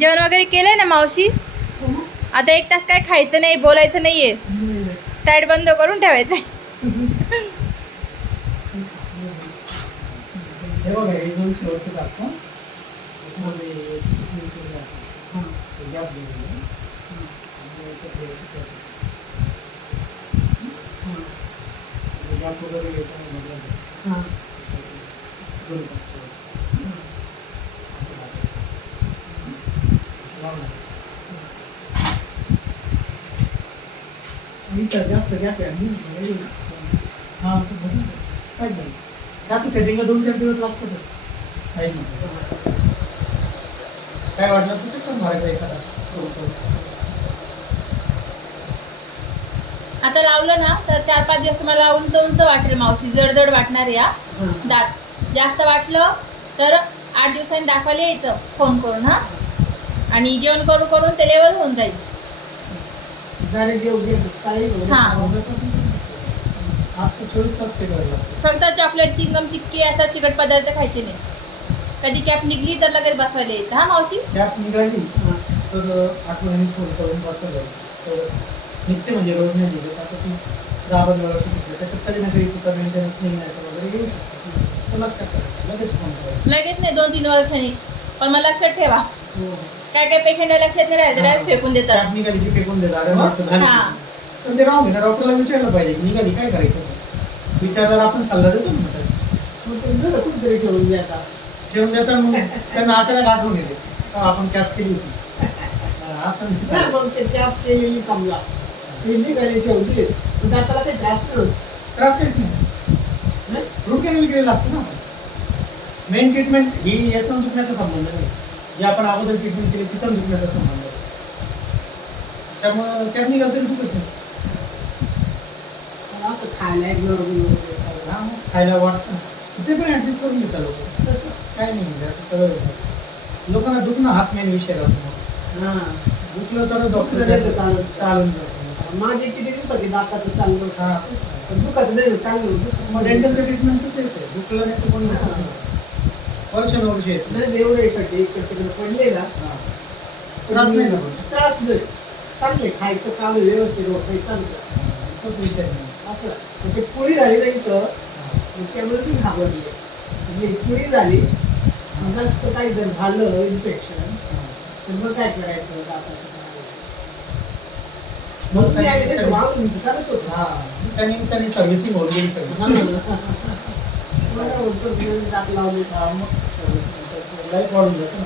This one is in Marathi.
जेवण वगैरे केलंय ना मावशी? आता 1 तास काय खायचं नाही, बोलायचं नाहीये, टाईट बंद करून ठेवायचं. जास्त गॅप आहे. सेटिंगला 2-4 दिवस लागतात. काय वाटलं तर ते पण भरायचं एखादा. आता लावलं ना तर 4-5 दिवस तुम्हाला उंच उंच वाटेल मावशी, जड वाटणार या दात. जास्त वाटलं तर 8 दिवसांनी दाखवायला यायचं फोन करून. हा, आणि जेवण करून करून ते लेवल होऊन जाईल. फक्त चॉकलेट, चिंगम, चिक्की असा चिकट पदार्थ खायचे नाही. कधी कॅप निघली तर लगेच बसवायला येतं. हा मावशी, कॅप निघाली तर आठवणी फोन करून बसवलं तर निघते, म्हणजे रोज नाही निघत. आता ती राबत व्यवस्थित त्याच्यात तरी ना काही तुका मेंटेनन्स निघण्याचं वगैरे येऊ शकतो. लक्षात ठेवा, लगेच फोन करा. लगेच नाही, 2-3 वर्षांनी. पण मला लक्षात ठेवा, काय काय पेशंट लक्षात नाही राहायचं, डायरेक्ट फेकून देतात. कॅप निघाली की फेकून देतात. तर ते राहून घेणार. डॉक्टरला विचारलं पाहिजे निघाली काय करायचं. विचारायला आपण सल्ला देतो ना. कुठेतरी ठेवून द्या, ठेवून देता. मग त्यांना अचानक आठवून येते आपण कॅप केली होती. कॅप केलेली समजा निघाली ठेवली, दाताला काही त्रास काहीच नाही. रूट कॅनल केलेलं असतं ना. मेन ट्रीटमेंट ही याचा दुखण्याचा संबंध नाही, जे आपण अगोदर ट्रीटमेंट केली तिथं दुखण्याचा संबंध आहे. त्यामुळं कॅप निघाल तरी दुखत नाही. असं खायला खायला वाटतं ते पण ऍडजस्ट करून घेतात लोक. काय नाही सगळं लोकांना दुखणं हाच मेन विषय राहतो. दुखलं तर डॉक्टर चालून जातं. माझे किती दिवसाची दाताचं चाललं दुखत नाही, चाललं. मग डेंटलचं ट्रीटमेंट तेच आहे. दुखलं नाही तर कोणी वर्ष येत नाही. एवढं इकडे पडले ना त्रास नाही, त्रास नाही, चालले खायचं काम व्यवस्थित होतं, चालतं. तोच विषय नाही असं. ते पुळी झाली नाही तर त्यामुळे ती घाबरली. म्हणजे पुळी झाली, जास्त काही जर झालं इन्फेक्शन तर मग काय करायचं. दाताचं त्यांनी सर्व्हिसिंग होऊन गेली. दात लावले मग लाईफ वाढून जातं ना.